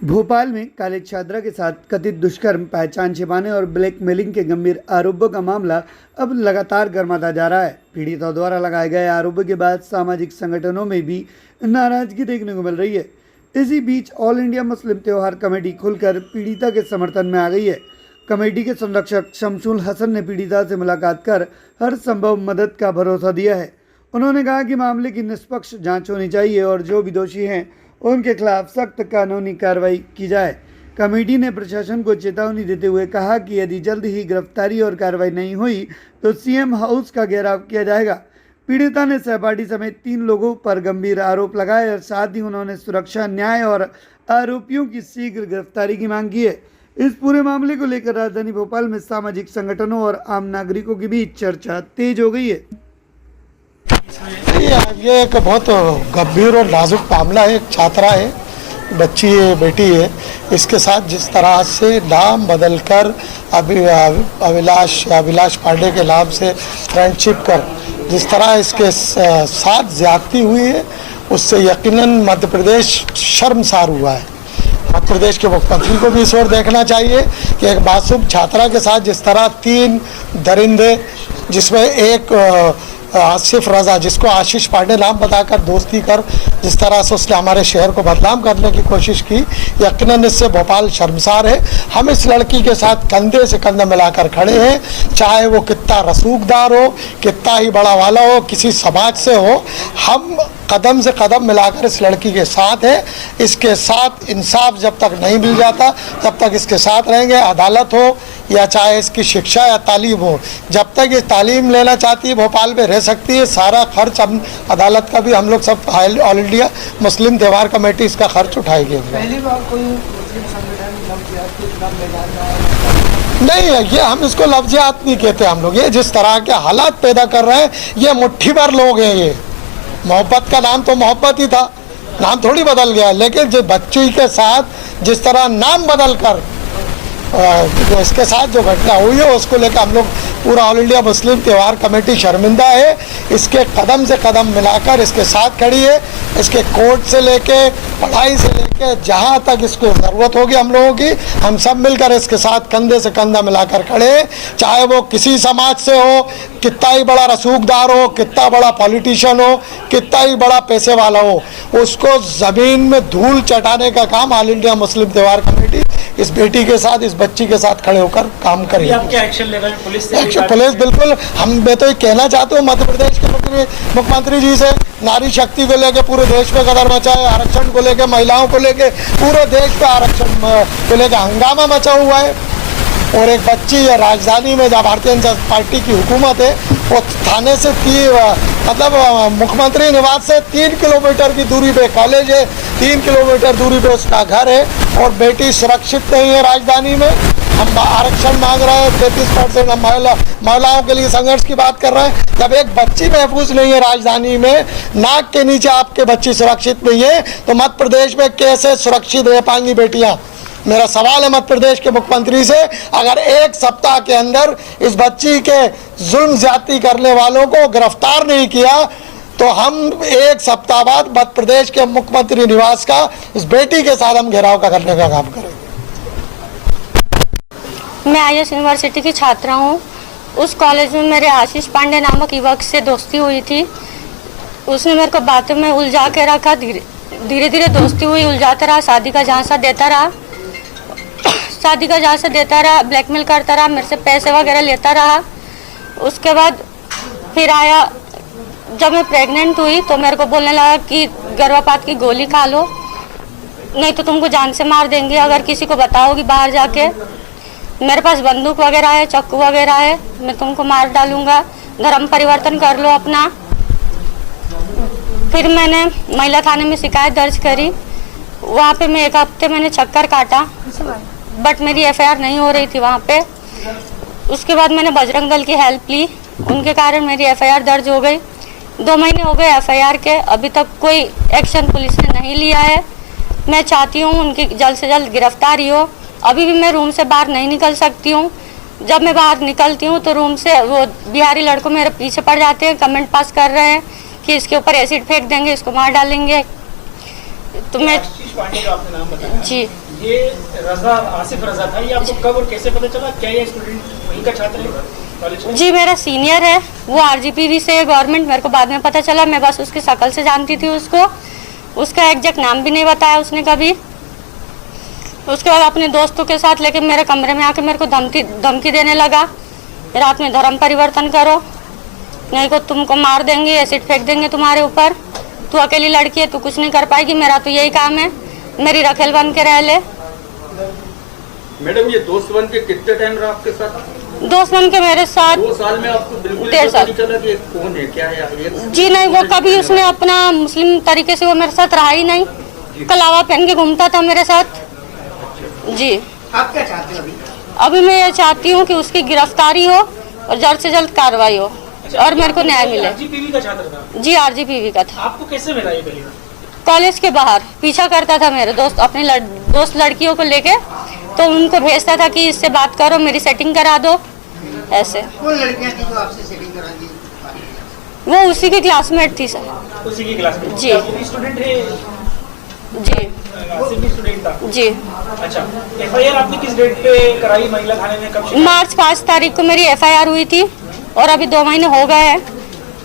भोपाल में कॉलेज छात्रा के साथ कथित दुष्कर्म, पहचान छिपाने और ब्लैकमेलिंग के गंभीर आरोपों का मामला अब लगातार गर्माता जा रहा है। पीड़िता द्वारा लगाए गए आरोपों के बाद सामाजिक संगठनों में भी नाराजगी देखने को मिल रही है। इसी बीच ऑल इंडिया मुस्लिम त्योहार कमेटी खुलकर पीड़िता के समर्थन में आ गई है। कमेटी के संरक्षक शमसुल हसन ने पीड़िता से मुलाकात कर हर संभव मदद का भरोसा दिया है। उन्होंने कहा कि मामले की निष्पक्ष जांच होनी चाहिए और जो भी दोषी हैं उनके खिलाफ सख्त कानूनी कार्रवाई की जाए। कमेटी ने प्रशासन को चेतावनी देते हुए कहा कि यदि जल्द ही गिरफ्तारी और कार्रवाई नहीं हुई तो सीएम हाउस का घेराव किया जाएगा। पीड़िता ने सहपाठी समेत 3 लोगों पर गंभीर आरोप लगाए और साथ ही उन्होंने सुरक्षा, न्याय और आरोपियों की शीघ्र गिरफ्तारी की मांग की है। इस पूरे मामले को लेकर राजधानी भोपाल में सामाजिक संगठनों और आम नागरिकों के बीच चर्चा तेज हो गई है। ये एक बहुत गंभीर और नाजुक मामला है। एक छात्रा है, बच्ची है, बेटी है। इसके साथ जिस तरह से नाम बदलकर अभिलाष पांडे के नाम से फ्रेंडशिप कर जिस तरह इसके साथ ज्यादती हुई है, उससे यकीनन मध्य प्रदेश शर्मसार हुआ है। मध्य प्रदेश के मुख्यमंत्री को भी इस ओर देखना चाहिए कि एक मासूम छात्रा के साथ जिस तरह 3 दरिंदे, जिसमें एक आसिफ रजा, जिसको आशीष पांडे नाम बताकर दोस्ती कर जिस तरह से उसने हमारे शहर को बदनाम करने की कोशिश की, यकीनन इससे भोपाल शर्मसार है। हम इस लड़की के साथ कंधे से कंधा मिलाकर खड़े हैं, चाहे वो कितना रसूखदार हो, कितना ही बड़ा वाला हो, किसी समाज से हो, हम कदम से कदम मिलाकर इस लड़की के साथ है। इसके साथ इंसाफ जब तक नहीं मिल जाता तब तक इसके साथ रहेंगे। अदालत हो या चाहे इसकी शिक्षा या तालीम हो, जब तक ये तालीम लेना चाहती है भोपाल में रह सकती है। सारा खर्च हम अदालत का भी हम लोग सब ऑल इंडिया मुस्लिम त्योहार कमेटी इसका खर्च उठाएगी। पहली बार कोई मुस्लिम संगठन नहीं है ये, हम इसको लफ्ज़ियात नहीं कहते हम लोग। ये जिस तरह के हालात पैदा कर रहे हैं, ये मुट्ठी भर लोग हैं। ये मोहब्बत का नाम तो मोहब्बत ही था, नाम थोड़ी बदल गया। लेकिन जो बच्ची के साथ जिस तरह नाम बदल कर इसके साथ जो घटना हुई है, उसको लेकर हम लोग पूरा ऑल इंडिया मुस्लिम त्योहार कमेटी शर्मिंदा है। इसके कदम से कदम मिलाकर इसके साथ खड़ी है। इसके कोर्ट से लेके, पढ़ाई से लेके, जहाँ तक इसको ज़रूरत होगी हम लोगों की, हम सब मिलकर इसके साथ कंधे से कंधा मिलाकर खड़े हैं। चाहे वो किसी समाज से हो, कितना ही बड़ा रसूखदार हो, कितना बड़ा पॉलिटिशियन हो, कितना ही बड़ा पैसे वाला हो, उसको ज़मीन में धूल चटाने का काम ऑल इंडिया मुस्लिम त्योहार कमेटी इस बेटी के साथ, इस बच्ची के साथ खड़े होकर काम करेगी। आप क्या एक्शन लेवल पुलिस बिल्कुल। मैं तो ये कहना चाहता हूँ मध्य प्रदेश के मुख्यमंत्री जी से, नारी शक्ति को लेकर पूरे देश में कदर मचा है, आरक्षण को लेकर, महिलाओं को लेकर पूरे देश पे आरक्षण को लेकर हंगामा मचा हुआ है। और एक बच्ची या राजधानी में जहाँ भारतीय जनता पार्टी की हुकूमत है, वो थाने से मतलब मुख्यमंत्री निवास से 3 किलोमीटर की दूरी पे कॉलेज है, 3 किलोमीटर दूरी पे उसका घर है, और बेटी सुरक्षित नहीं है राजधानी में। हम आरक्षण मांग रहे हैं, 33% हम महिलाओं के लिए संघर्ष की बात कर रहे हैं। जब एक बच्ची महफूज नहीं है राजधानी में, नाक के नीचे आपके बच्ची सुरक्षित नहीं है, तो मध्य प्रदेश में कैसे सुरक्षित रह पाएंगी बेटियां? मेरा सवाल है मध्य प्रदेश के मुख्यमंत्री से, अगर 1 सप्ताह के अंदर इस बच्ची के जुल्म ज्यादती करने वालों को गिरफ्तार नहीं किया, तो हम 1 सप्ताह बाद मध्य प्रदेश के मुख्यमंत्री निवास का इस बेटी के साथ हम घेराव करने का काम करेंगे। मैं IS यूनिवर्सिटी की छात्रा हूँ। उस कॉलेज में मेरे आशीष पांडे नामक युवक से दोस्ती हुई थी। उसने मेरे को बातों में उलझा के रखा। धीरे धीरे दोस्ती हुई, उलझाता रहा, शादी का झांसा देता रहा, ब्लैकमेल करता रहा, मेरे से पैसे वगैरह लेता रहा। उसके बाद फिर आया, जब मैं प्रेग्नेंट हुई तो मेरे को बोलने लगा कि गर्भपात की गोली खा लो, नहीं तो तुमको जान से मार देंगे अगर किसी को बताओगी बाहर जाके। मेरे पास बंदूक वगैरह है, चाकू वगैरह है, मैं तुमको मार डालूंगा, धर्म परिवर्तन कर लो अपना। फिर मैंने महिला थाने में शिकायत दर्ज करी। वहाँ पे मैं 1 हफ्ते मैंने चक्कर काटा, बट मेरी FIR नहीं हो रही थी वहाँ पे। उसके बाद मैंने बजरंग दल की हेल्प ली, उनके कारण मेरी FIR दर्ज हो गई। 2 महीने हो गए FIR के, अभी तक कोई एक्शन पुलिस ने नहीं लिया है। मैं चाहती हूँ उनकी जल्द से जल्द गिरफ्तारी हो। अभी भी मैं रूम से बाहर नहीं निकल सकती हूँ। जब मैं बाहर निकलती हूँ तो रूम से वो बिहारी लड़कों मेरे पीछे पड़ जाते हैं, कमेंट पास कर रहे हैं कि इसके ऊपर एसिड फेंक देंगे, इसको मार डालेंगे। तो मैं पांडे का आपने नाम बताया, जी ये रजा आसिफ रजा था, ये आपको कब और कैसे पता चला? क्या ये स्टूडेंट वहीं का छात्र है कॉलेज में? जी मेरा सीनियर है, वो आरजीपीवी से गवर्नमेंट, मेरे को बाद में पता चला, मैं बस उसकी शक्ल से जानती थी उसको, उसका एग्जैक्ट नाम भी नहीं बताया उसने कभी। उसके बाद अपने दोस्तों के साथ लेके मेरे कमरे में आके मेरे को धमकी देने लगा, रात में धर्म परिवर्तन करो, नहीं को तुमको मार देंगे, एसिड फेंक देंगे तुम्हारे ऊपर, तू अकेली लड़की है, तू कुछ नहीं कर पाएगी, मेरा तो यही काम है, मेरी रखेल बन के रह ले। मैडम, ये दोस्त बन के कितने टाइम रहा आपके साथ? दोस्त बन के मेरे साथ 2 साल में आपको बिल्कुल 1.5 साल। नहीं चला कि कौन है, क्या है ये? जी नहीं, वो कभी उसने अपना मुस्लिम तरीके से वो मेरे साथ रहा ही नहीं, कलावा पहन के घूमता था मेरे साथ। जी आप क्या चाहते हैं अभी? अभी मैं ये चाहती हूँ कि उसकी गिरफ्तारी हो और जल्द से जल्द कार्रवाई हो और मेरे को न्याय मिले। आरजीपीवी का छात्र था? जी आरजीपीवी का था। आपको कैसे मिला ये पहली बार? कॉलेज के बाहर पीछा करता था मेरे दोस्त, अपनी दोस्त लड़कियों को लेके, तो उनको भेजता था कि इससे बात करो, मेरी सेटिंग करा दो, ऐसे। कौन लड़कियां थी जो आपसे सेटिंग कराई? वो उसी की क्लासमेट थी सर। उसी की क्लास में? जी। वो भी स्टूडेंट है? जी आसिफ भी स्टूडेंट था? जी। अच्छा, एफआईआर आपने किस डेट पे कराई महिला थाने में, कब? मार्च 5 तारीख को मेरी एफआईआर हुई थी और अभी 2 महीने हो गए हैं,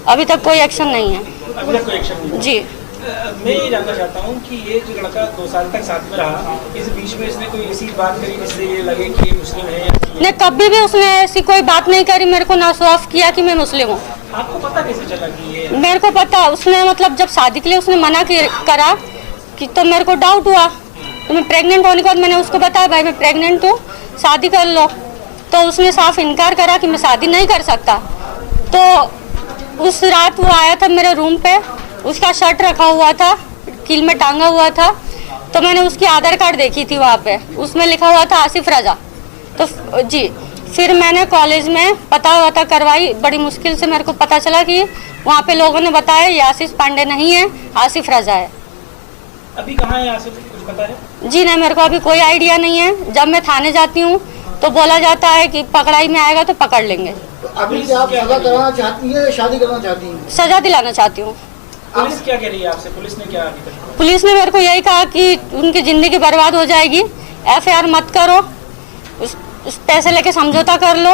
अभी तक कोई एक्शन नहीं है। अभी तक कोई एक्शन नहीं? जी मैं ये जानना चाहता हूँ कि ये जो लड़का 2 साल तक साथ में रहा, इस बीच में इसने कोई ऐसी बात करी जिससे ये लगे कि ये मुस्लिम है? ने कभी भी उसने ऐसी कोई बात नहीं करी, मेरे को ना सॉफ किया कि मैं मुस्लिम हूँ। आपको पता कैसे चला कि ये? मेरे को पता, उसने मतलब जब शादी के लिए उसने मना करा कि, तो मेरे को डाउट हुआ, तो मैं प्रेग्नेंट होने के बाद मैंने उसको बताया भाई मैं प्रेग्नेंट हूँ, शादी कर लो, तो उसने साफ इनकार करा कि मैं शादी नहीं कर सकता। तो उस रात वो आया था मेरे रूम पे, उसका शर्ट रखा हुआ था, कील में टांगा हुआ था, तो मैंने उसकी आधार कार्ड देखी थी वहाँ पे, उसमें लिखा हुआ था आसिफ रजा। तो जी फिर मैंने कॉलेज में पता करवाई, बड़ी मुश्किल से मेरे को पता चला कि वहाँ पे लोगों ने बताया ये आसिफ पांडे नहीं है, आसिफ रजा है। अभी कहाँ है आसिफ, कुछ पता है? जी नहीं, मेरे को अभी कोई आइडिया नहीं है। जब मैं थाने जाती हूँ तो बोला जाता है कि पकड़ाई में आएगा तो पकड़ लेंगे। अभी क्या आप सजा कराना चाहती हैं या शादी करना चाहती हैं? सजा दिलाना चाहती हूँ। पुलिस क्या कह रही है आपसे? पुलिस ने क्या अभी तक? पुलिस ने मेरे को यही कहा कि उनकी ज़िंदगी बर्बाद हो जाएगी, एफआईआर मत करो, उस पैसे लेके समझौता कर लो।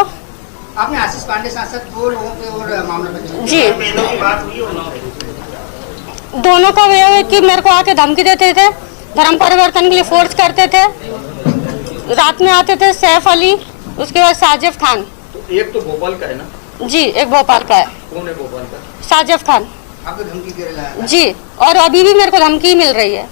आपने आशीष पांडे साथ 2 लोगों पे और मामला बचा? जी की बात हुई हो ना? दोनों का यह है कि मेरे को आके धमकी देते थे, धर्म परिवर्तन के लिए फोर्स करते थे, रात में आते थे सैफ अली, उसके बाद साजिफ खान। तो एक तो भोपाल का है ना? जी एक भोपाल का है। कौन है भोपाल का? साजिफ खान। आपको धमकी दे रहा है? जी और अभी भी मेरे को धमकी मिल रही है।